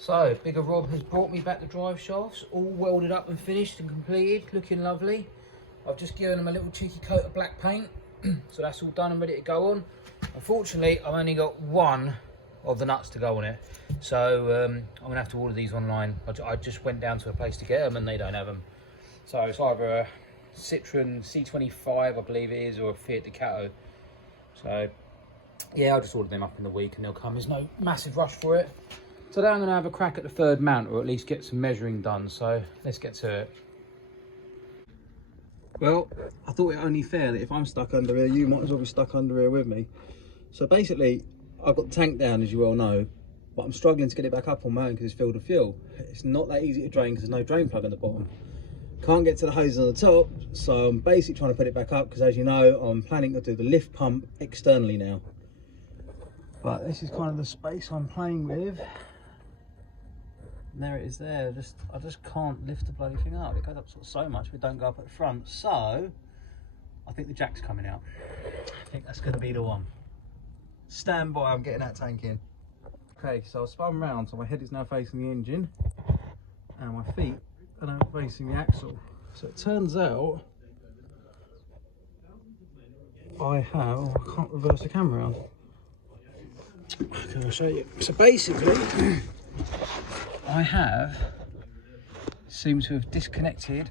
So, Bigger Rob has brought me back the drive shafts, all welded up and finished and completed, looking lovely. I've just given them a little cheeky coat of black paint, so that's all done and ready to go on. Unfortunately, I've only got one of the nuts to go on it, so I'm gonna have to order these online. I just went down to a place to get them and they don't have them. So it's either a Citroen C25, I believe it is, or a Fiat Ducato. So yeah, I'll just order them up in the week and they'll come. There's no massive rush for it. Today I'm going to have a crack at the third mount, or at least get some measuring done, so let's get to it. Well, I thought it only fair that if I'm stuck under here, you might as well be stuck under here with me. So basically, I've got the tank down, as you well know, but I'm struggling to get it back up on my own because it's filled with fuel. It's not that easy to drain because there's no drain plug on the bottom. Can't get to the hoses on the top, so I'm basically trying to put it back up because, as you know, I'm planning to do the lift pump externally now. But this is kind of the space I'm playing with. And there it is there. I just can't lift the bloody thing up. It goes up so much, but it don't go up at the front. So I think the jack's coming out. I think that's going to be the one. Stand by, I'm getting that tank in. Okay, so I spun round, so my head is now facing the engine and my feet are now facing the axle. So it turns out I can't reverse the camera around. Okay, I'll show you. So basically, I seem to have disconnected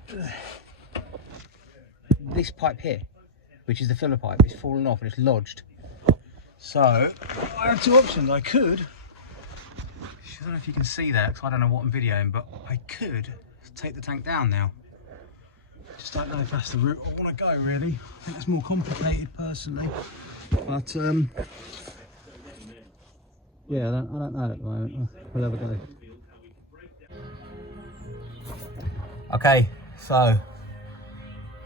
this pipe here, which is the filler pipe. It's fallen off and it's lodged. So I have two options. I could, I don't know if you can see that because I don't know what I'm videoing, but I could take the tank down now. Just don't know if that's the route I want to go, really. I think it's more complicated personally, but yeah, I don't know at the moment. We'll have a go. Okay, so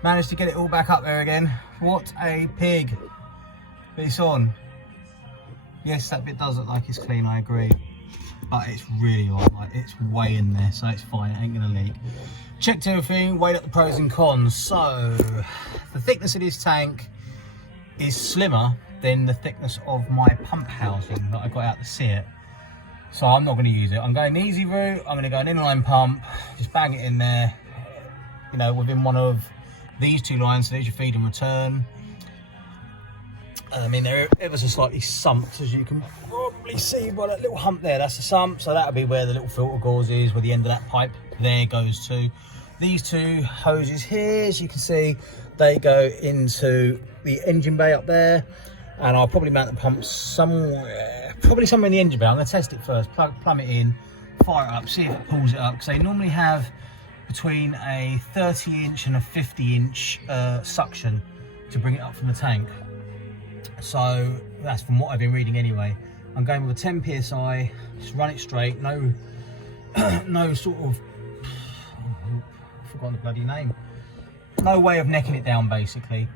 managed to get it all back up there again. What a pig. But it's on. Yes, that bit does look like it's clean, I agree. But it's really on, like it's way in there, so it's fine, it ain't gonna leak. Checked everything, weighed up the pros and cons. So the thickness of this tank is slimmer than the thickness of my pump housing that I got out to see it. So I'm not going to use it. I'm going the easy route. I'm going to go an inline pump, just bang it in there, you know, within one of these two lines. So there's your feed and return. I mean, they're ever so slightly sumped, as you can probably see by that little hump there. That's the sump, so that'll be where the little filter gauze is, where the end of that pipe there goes to. These two hoses here, as you can see, they go into the engine bay up there. And I'll probably mount the pump somewhere, probably somewhere in the engine bay. I'm going to test it first, plumb it in, fire it up, see if it pulls it up. Because they normally have between a 30-inch and a 50-inch suction to bring it up from the tank. So that's from what I've been reading anyway. I'm going with a 10 psi, just run it straight, no sort of, I've forgotten the bloody name. No way of necking it down basically.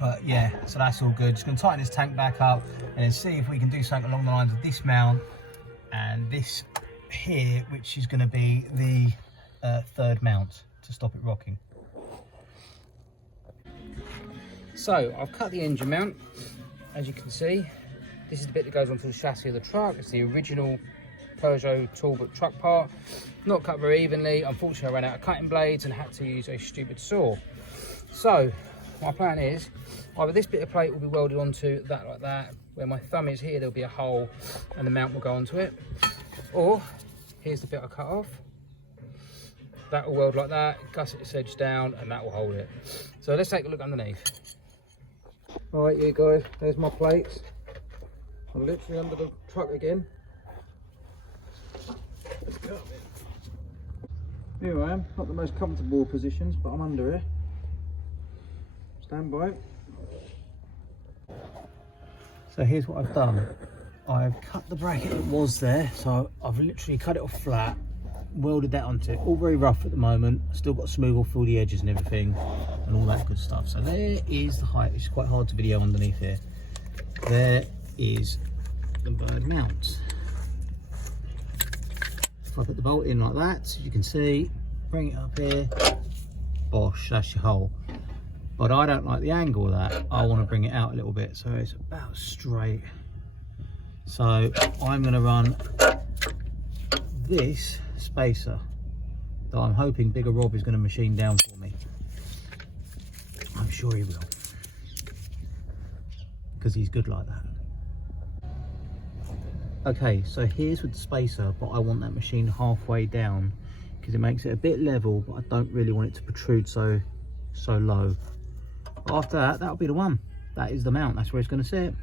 But yeah, so that's all good. Just going to tighten this tank back up and then see if we can do something along the lines of this mount and this here, which is going to be the third mount to stop it rocking. So I've cut the engine mount, as you can see. This is the bit that goes onto the chassis of the truck. It's the original Peugeot Talbot truck part. Not cut very evenly. Unfortunately, I ran out of cutting blades and had to use a stupid saw. So my plan is either this bit of plate will be welded onto that like that, where my thumb is here, there'll be a hole and the mount will go onto it, or here's the bit I cut off, that will weld like that, gusset its edge down and that will hold it. So let's take a look underneath. Alright, you guys, there's my plates. I'm literally under the truck again. Let's go. Here I am, not the most comfortable positions, but I'm under here. Stand by. So here's what I've done. I've cut the bracket that was there, so I've literally cut it off flat, welded that onto it. All very rough at the moment. Still got to smooth off all the edges and everything, and all that good stuff. So there is the height. It's quite hard to video underneath here. There is the bird mount. If I put the bolt in like that, as you can see, bring it up here, bosh, that's your hole. But I don't like the angle of that. I want to bring it out a little bit so it's about straight. So I'm going to run this spacer that I'm hoping Bigger Rob is going to machine down for me. I'm sure he will, because he's good like that. Okay, so here's with the spacer, but I want that machine halfway down because it makes it a bit level, but I don't really want it to protrude so low. After that, that'll be the one. That is the mount, that's where it's going to sit.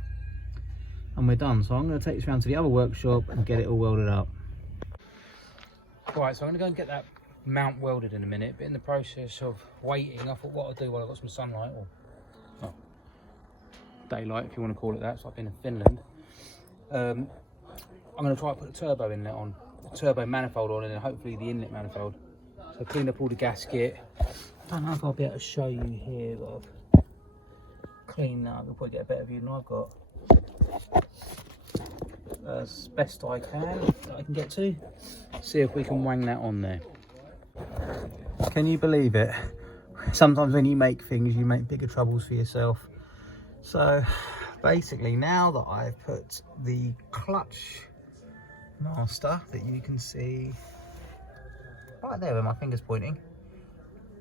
And we're done. So I'm going to take this round to the other workshop and get it all welded up. Right, so I'm going to go and get that mount welded in a minute, but in the process of waiting, I thought what I'll do while I've got some sunlight, or daylight if you want to call it that, it's like being in Finland. I'm going to try to put the turbo inlet on, the turbo manifold on, and then hopefully the inlet manifold. So clean up all the gasket. I don't know if I'll be able to show you here, but I've cleaned that. I'll probably get a better view than I've got. As best I can get to. See if we can wang that on there. Can you believe it? Sometimes when you make things, you make bigger troubles for yourself. So basically, now that I've put the clutch master that you can see right there where my finger's pointing,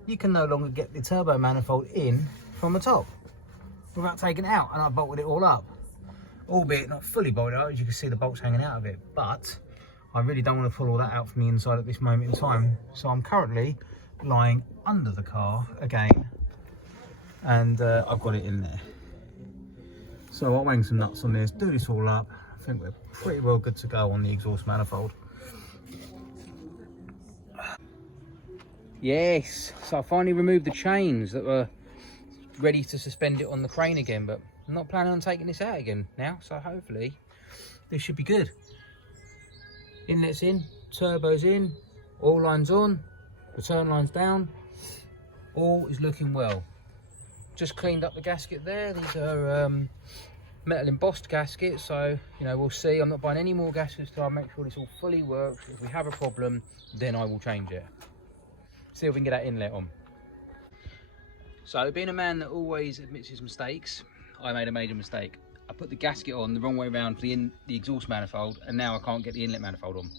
you can no longer get the turbo manifold in from the top without taking it out, and I bolted it all up, albeit not fully bolted out, as you can see the bolts hanging out of it, but I really don't want to pull all that out from the inside at this moment in time. So I'm currently lying under the car again, and I've got it in there. So I'll wang some nuts on this, do this all up. I think we're pretty well good to go on the exhaust manifold. Yes, so I finally removed the chains that were ready to suspend it on the crane again, but I'm not planning on taking this out again now, so hopefully this should be good. Inlet's in, turbo's in, oil line's on, return line's down, all is looking well. Just cleaned up the gasket there. These are metal embossed gaskets, so you know, we'll see. I'm not buying any more gaskets till I make sure this all fully works. If we have a problem, then I will change it. See if we can get that inlet on. So being a man that always admits his mistakes, I made a major mistake. I put the gasket on the wrong way around for the exhaust manifold, and now I can't get the inlet manifold on.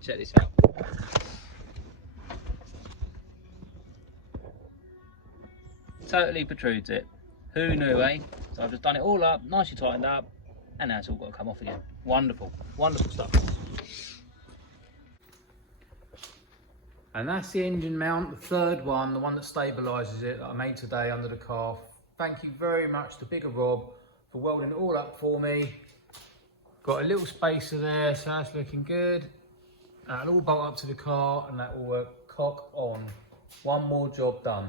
Check this out. Totally protrudes it. Who knew, eh? So I've just done it all up, nicely tightened up, and now it's all got to come off again. Wonderful, wonderful stuff. And that's the engine mount, the third one, the one that stabilises it, that I made today under the car. Thank you very much to Bigger Rob for welding it all up for me. Got a little spacer there, so that's looking good. That'll all bolt up to the car, and that will work cock on. One more job done.